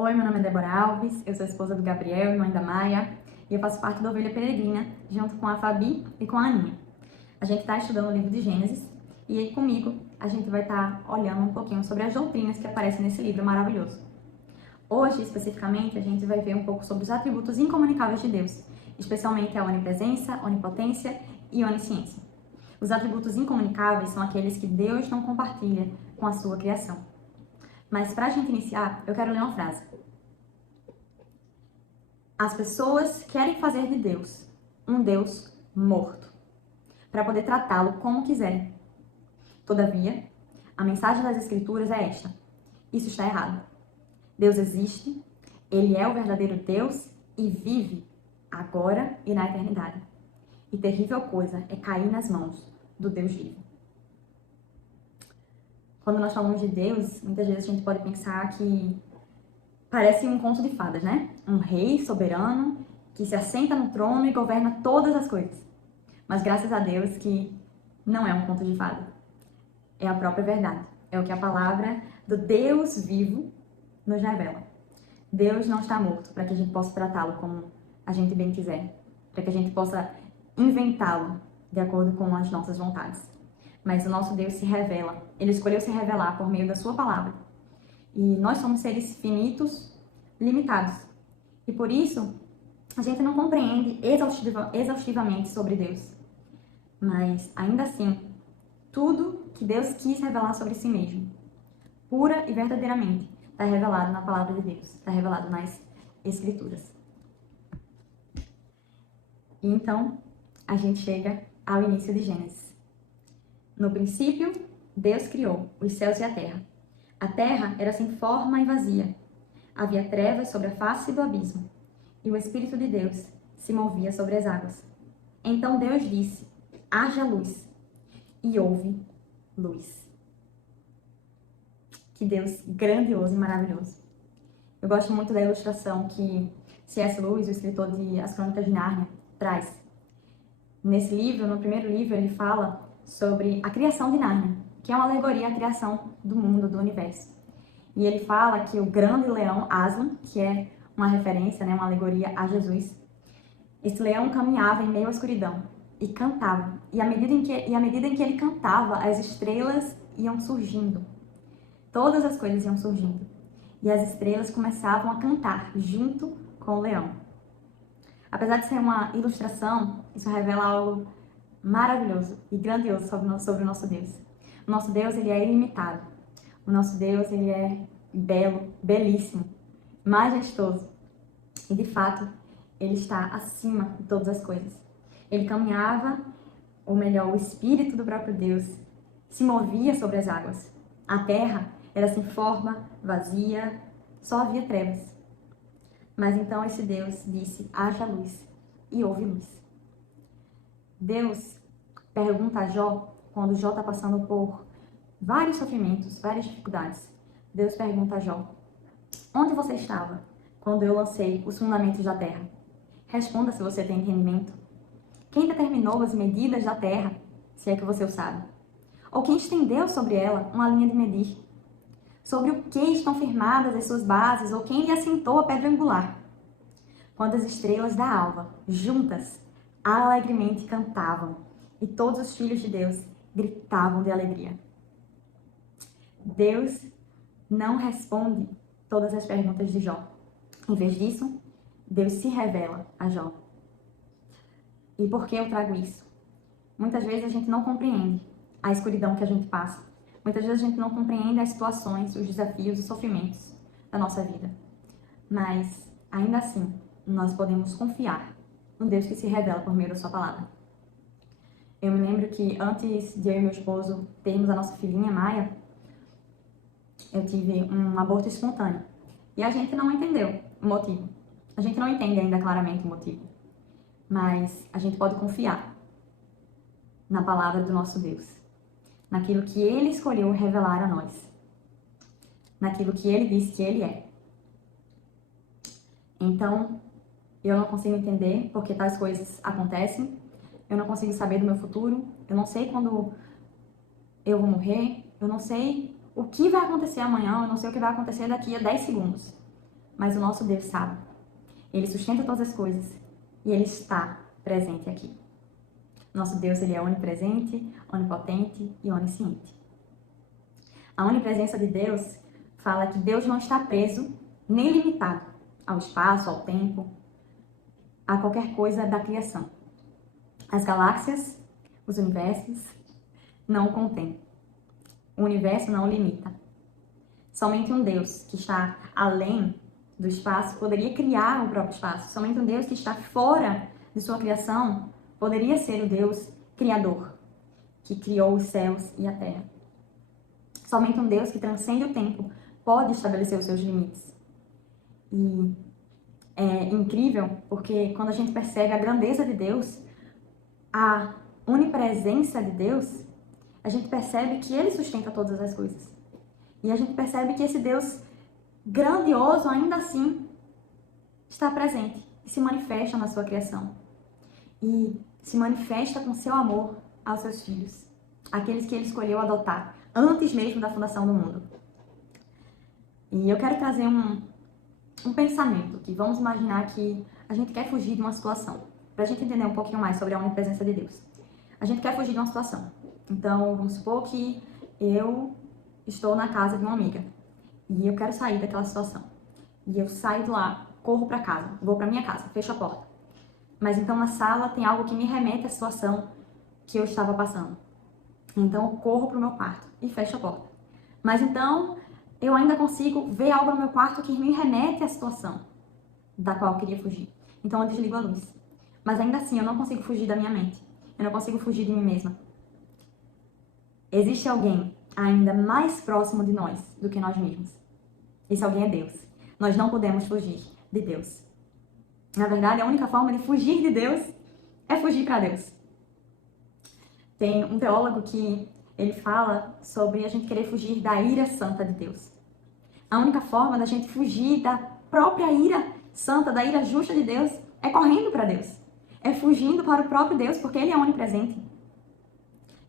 Oi, meu nome é Débora Alves, eu sou esposa do Gabriel e mãe da Maia, e eu faço parte da Ovelha Peregrina, junto com a Fabi e com a Aninha. A gente está estudando o livro de Gênesis, e aí comigo a gente vai estar olhando um pouquinho sobre as doutrinas que aparecem nesse livro maravilhoso. Hoje, especificamente, a gente vai ver um pouco sobre os atributos incomunicáveis de Deus, especialmente a onipresença, onipotência e onisciência. Os atributos incomunicáveis são aqueles que Deus não compartilha com a sua criação. Mas para a gente iniciar, eu quero ler uma frase. As pessoas querem fazer de Deus um Deus morto, para poder tratá-lo como quiserem. Todavia, a mensagem das Escrituras é esta: isso está errado. Deus existe, Ele é o verdadeiro Deus e vive agora e na eternidade. E terrível coisa é cair nas mãos do Deus vivo. Quando nós falamos de Deus, muitas vezes a gente pode pensar que parece um conto de fadas, né? Um rei soberano que se assenta no trono e governa todas as coisas. Mas graças a Deus que não é um conto de fada. É a própria verdade. É o que a palavra do Deus vivo nos revela. Deus não está morto para que a gente possa tratá-lo como a gente bem quiser. Para que a gente possa inventá-lo de acordo com as nossas vontades. Mas o nosso Deus se revela. Ele escolheu se revelar por meio da sua palavra. E nós somos seres finitos, limitados. E por isso, a gente não compreende exaustivamente sobre Deus. Mas, ainda assim, tudo que Deus quis revelar sobre si mesmo, pura e verdadeiramente, está revelado na palavra de Deus. Está revelado nas Escrituras. E então, a gente chega ao início de Gênesis. No princípio, Deus criou os céus e a terra. A terra era sem forma e vazia. Havia trevas sobre a face do abismo, e o Espírito de Deus se movia sobre as águas. Então Deus disse: haja luz, e houve luz. Que Deus grandioso e maravilhoso. Eu gosto muito da ilustração que C.S. Lewis, o escritor de As Crônicas de Nárnia, traz. Nesse livro, no primeiro livro, ele fala sobre a criação de Nárnia, que é uma alegoria à criação do mundo, do universo. E ele fala que o grande leão Aslan, que é uma referência, uma alegoria a Jesus, esse leão caminhava em meio à escuridão e cantava. E à medida em que ele cantava, as estrelas iam surgindo. Todas as coisas iam surgindo. E as estrelas começavam a cantar junto com o leão. Apesar de ser uma ilustração, isso revela algo maravilhoso e grandioso sobre o nosso Deus. O nosso Deus, ele é ilimitado. O nosso Deus, ele é belo, belíssimo, majestoso. E, de fato, ele está acima de todas as coisas. Ele caminhava, ou melhor, o Espírito do próprio Deus se movia sobre as águas. A terra era sem forma, vazia, só havia trevas. Mas então esse Deus disse: haja luz, e houve luz. Deus pergunta a Jó, quando Jó está passando por vários sofrimentos, várias dificuldades. Deus pergunta a Jó: onde você estava quando eu lancei os fundamentos da terra? Responda se você tem entendimento. Quem determinou as medidas da terra, se é que você o sabe? Ou quem estendeu sobre ela uma linha de medir? Sobre o que estão firmadas as suas bases, ou quem lhe assentou a pedra angular? Quando as estrelas da alva, juntas, alegremente cantavam, e todos os filhos de Deus gritavam de alegria. Deus não responde todas as perguntas de Jó. Em vez disso, Deus se revela a Jó. E por que eu trago isso? Muitas vezes a gente não compreende a escuridão que a gente passa. Muitas vezes a gente não compreende as situações, os desafios, os sofrimentos da nossa vida. Mas, ainda assim, nós podemos confiar no Deus que se revela por meio da sua palavra. Eu me lembro que antes de eu e meu esposo termos a nossa filhinha, Maia, eu tive um aborto espontâneo. E a gente não entendeu o motivo. A gente não entende ainda claramente o motivo. Mas a gente pode confiar na palavra do nosso Deus. Naquilo que Ele escolheu revelar a nós. Naquilo que Ele disse que Ele é. Então, eu não consigo entender porque tais coisas acontecem. Eu não consigo saber do meu futuro. Eu não sei quando eu vou morrer. Eu não sei o que vai acontecer amanhã. Eu não sei o que vai acontecer daqui a 10 segundos. mas o nosso Deus sabe. Ele sustenta todas as coisas e Ele está presente aqui. Nosso Deus, Ele é onipresente, onipotente e onisciente. A onipresença de Deus fala que Deus não está preso nem limitado ao espaço, ao tempo, a qualquer coisa da criação. As galáxias, os universos, não o contêm. O universo não o limita. Somente um Deus que está além do espaço poderia criar o próprio espaço. Somente um Deus que está fora de sua criação poderia ser o Deus criador, que criou os céus e a terra. Somente um Deus que transcende o tempo pode estabelecer os seus limites. E é incrível porque quando a gente percebe a grandeza de Deus, a onipresença de Deus, a gente percebe que Ele sustenta todas as coisas. E a gente percebe que esse Deus grandioso, ainda assim, está presente e se manifesta na sua criação. E se manifesta com seu amor aos seus filhos, aqueles que Ele escolheu adotar, antes mesmo da fundação do mundo. E eu quero trazer um pensamento, que vamos imaginar que a gente quer fugir de uma situação, para a gente entender um pouquinho mais sobre a onipresença de Deus. A gente quer fugir de uma situação. Então, vamos supor que eu estou na casa de uma amiga e eu quero sair daquela situação. E eu saio de lá, corro para casa, vou para minha casa, fecho a porta. Mas então na sala tem algo que me remete à situação que eu estava passando. Então eu corro para o meu quarto e fecho a porta. Mas então eu ainda consigo ver algo no meu quarto que me remete à situação da qual eu queria fugir. Então eu desligo a luz. Mas ainda assim eu não consigo fugir da minha mente. Eu não consigo fugir de mim mesma. Existe alguém ainda mais próximo de nós do que nós mesmos. Esse alguém é Deus. Nós não podemos fugir de Deus. Na verdade, a única forma de fugir de Deus é fugir para Deus. Tem um teólogo que ele fala sobre a gente querer fugir da ira santa de Deus. A única forma da gente fugir da própria ira santa, da ira justa de Deus, é correndo para Deus. É fugindo para o próprio Deus, porque Ele é onipresente.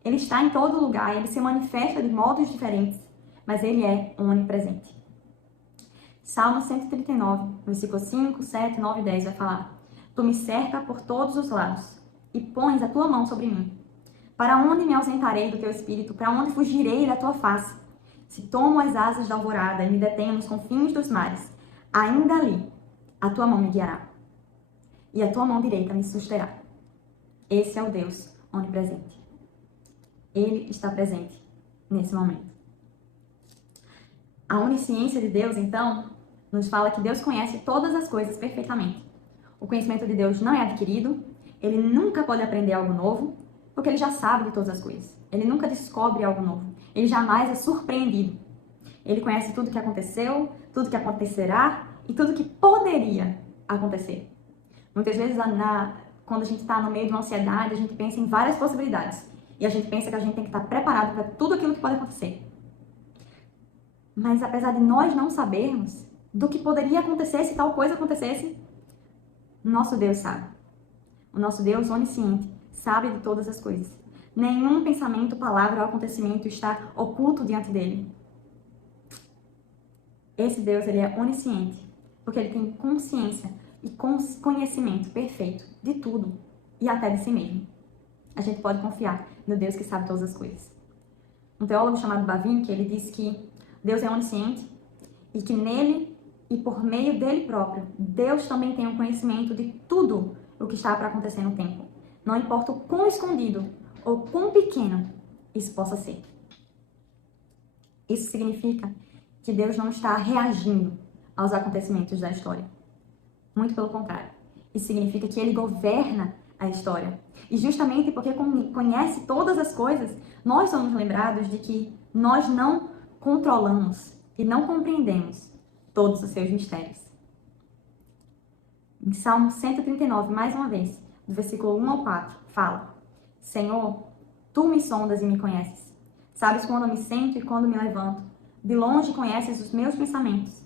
Ele está em todo lugar, Ele se manifesta de modos diferentes, mas Ele é onipresente. Salmo 139, versículo 5, 7, 9 e 10 vai falar: Tu me cerca por todos os lados e pões a tua mão sobre mim. Para onde me ausentarei do teu espírito? Para onde fugirei da tua face? Se tomo as asas da alvorada e me detenho nos confins dos mares, ainda ali a tua mão me guiará e a tua mão direita me susterá. Esse é o Deus onipresente. Ele está presente nesse momento. A onisciência de Deus, então, nos fala que Deus conhece todas as coisas perfeitamente. O conhecimento de Deus não é adquirido, Ele nunca pode aprender algo novo, porque Ele já sabe de todas as coisas. Ele nunca descobre algo novo. Ele jamais é surpreendido. Ele conhece tudo que aconteceu, tudo que acontecerá e tudo que poderia acontecer. Muitas vezes, quando a gente está no meio de uma ansiedade, a gente pensa em várias possibilidades. E a gente pensa que a gente tem que estar preparado para tudo aquilo que pode acontecer. Mas apesar de nós não sabermos do que poderia acontecer se tal coisa acontecesse, nosso Deus sabe. O nosso Deus onisciente sabe de todas as coisas. Nenhum pensamento, palavra ou acontecimento está oculto diante dele. Esse Deus, ele é onisciente, porque ele tem consciência e conhecimento perfeito de tudo e até de si mesmo. A gente pode confiar no Deus que sabe todas as coisas. Um teólogo chamado Bavinck, ele diz que Deus é onisciente e que nele e por meio dele próprio, Deus também tem o conhecimento de tudo o que está para acontecer no tempo. Não importa o quão escondido ou quão pequeno isso possa ser. Isso significa que Deus não está reagindo aos acontecimentos da história. Muito pelo contrário. Isso significa que Ele governa a história. E justamente porque conhece todas as coisas, nós somos lembrados de que nós não controlamos e não compreendemos todos os seus mistérios. Em Salmo 139, mais uma vez, do versículo 1 ao 4, fala: Senhor, Tu me sondas e me conheces. Sabes quando eu me sento e quando me levanto. De longe conheces os meus pensamentos.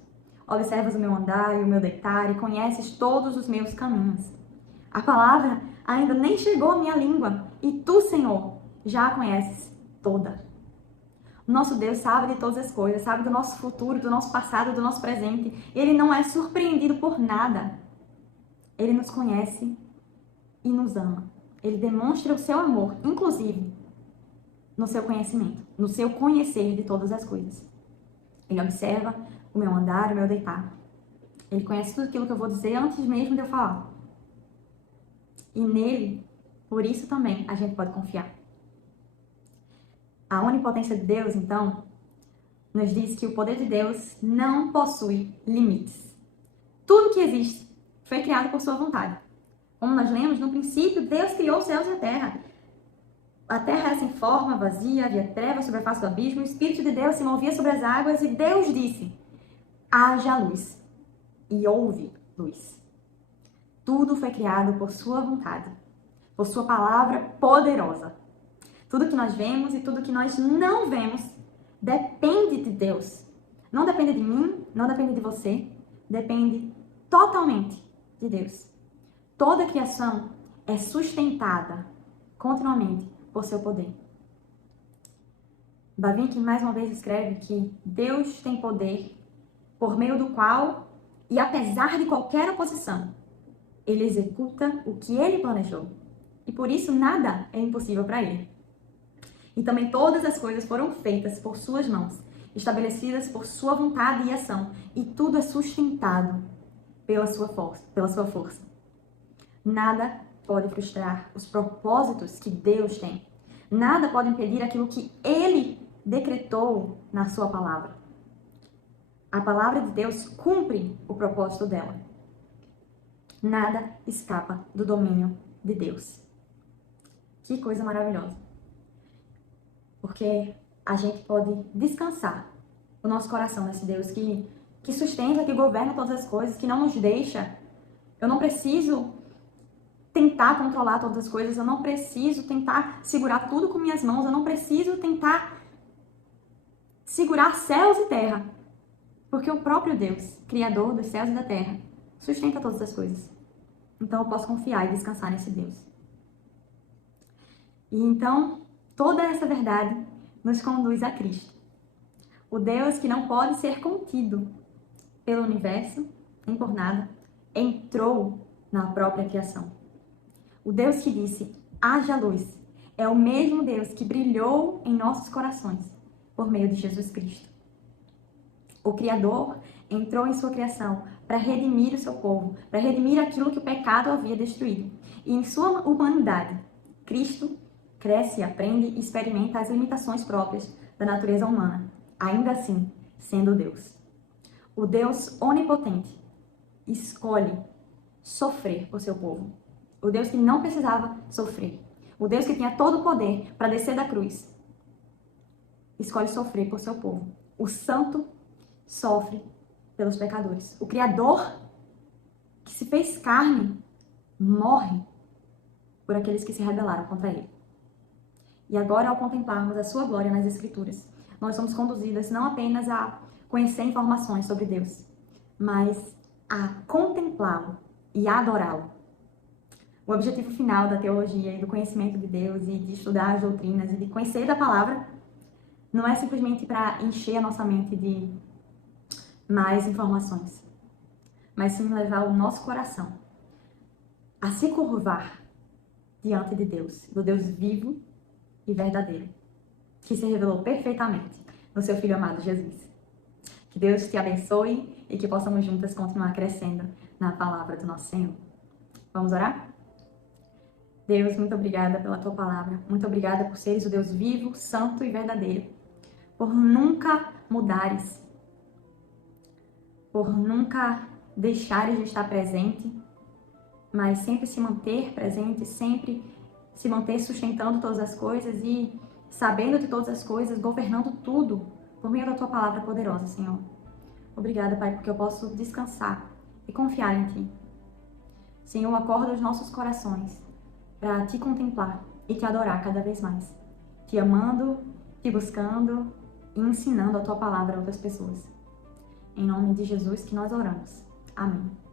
Observas o meu andar e o meu deitar e conheces todos os meus caminhos. A palavra ainda nem chegou à minha língua e Tu, Senhor, já a conheces toda. O nosso Deus sabe de todas as coisas, sabe do nosso futuro, do nosso passado, do nosso presente. Ele não é surpreendido por nada. Ele nos conhece e nos ama. Ele demonstra o seu amor, inclusive, no seu conhecimento, no seu conhecer de todas as coisas. Ele observa o meu andar, o meu deitar. Ele conhece tudo aquilo que eu vou dizer antes mesmo de eu falar. E nele, por isso também, a gente pode confiar. A onipotência de Deus, então, nos diz que o poder de Deus não possui limites. Tudo que existe foi criado por sua vontade. Como nós lemos, no princípio, Deus criou os céus e a terra. A terra era sem forma, vazia, havia trevas sobre a face do abismo, o Espírito de Deus se movia sobre as águas e Deus disse: haja luz. E houve luz. Tudo foi criado por sua vontade, por sua palavra poderosa. Tudo que nós vemos e tudo que nós não vemos depende de Deus. Não depende de mim, não depende de você, depende totalmente de Deus. Toda a criação é sustentada continuamente por seu poder. Bavinck mais uma vez escreve que Deus tem poder por meio do qual, e apesar de qualquer oposição, ele executa o que ele planejou. E por isso nada é impossível para ele. E também todas as coisas foram feitas por suas mãos, estabelecidas por sua vontade e ação, e tudo é sustentado pela sua força. Nada pode frustrar os propósitos que Deus tem. Nada pode impedir aquilo que Ele decretou na sua palavra. A palavra de Deus cumpre o propósito dela. Nada escapa do domínio de Deus. Que coisa maravilhosa. Porque a gente pode descansar o nosso coração nesse Deus que sustenta, que governa todas as coisas, que não nos deixa. Eu não preciso tentar controlar todas as coisas, eu não preciso tentar segurar tudo com minhas mãos, eu não preciso tentar segurar céus e terra, porque o próprio Deus, Criador dos céus e da terra, sustenta todas as coisas. Então eu posso confiar e descansar nesse Deus. E então, toda essa verdade nos conduz a Cristo, o Deus que não pode ser contido pelo universo, nem por nada, entrou na própria criação. O Deus que disse, haja luz, é o mesmo Deus que brilhou em nossos corações por meio de Jesus Cristo. O Criador entrou em sua criação para redimir o seu povo, para redimir aquilo que o pecado havia destruído. E em sua humanidade, Cristo cresce, aprende e experimenta as limitações próprias da natureza humana, ainda assim sendo Deus. O Deus onipotente escolhe sofrer por seu povo. O Deus que não precisava sofrer. O Deus que tinha todo o poder para descer da cruz. Escolhe sofrer por seu povo. O Santo sofre pelos pecadores. O Criador, que se fez carne, morre por aqueles que se rebelaram contra ele. E agora, ao contemplarmos a sua glória nas Escrituras, nós somos conduzidas não apenas a conhecer informações sobre Deus, mas a contemplá-lo e adorá-lo. O objetivo final da teologia e do conhecimento de Deus e de estudar as doutrinas e de conhecer da palavra não é simplesmente para encher a nossa mente de mais informações, mas sim levar o nosso coração a se curvar diante de Deus, do Deus vivo e verdadeiro, que se revelou perfeitamente no seu Filho amado Jesus. Que Deus te abençoe e que possamos juntas continuar crescendo na palavra do nosso Senhor. Vamos orar? Deus, muito obrigada pela Tua palavra. Muito obrigada por seres o Deus vivo, santo e verdadeiro. Por nunca mudares. Por nunca deixares de estar presente, mas sempre se manter presente, sempre se manter sustentando todas as coisas e sabendo de todas as coisas, governando tudo por meio da Tua palavra poderosa, Senhor. Obrigada, Pai, porque eu posso descansar e confiar em Ti. Senhor, acorda os nossos corações para Te contemplar e Te adorar cada vez mais. Te amando, Te buscando e ensinando a Tua palavra a outras pessoas. Em nome de Jesus que nós oramos. Amém.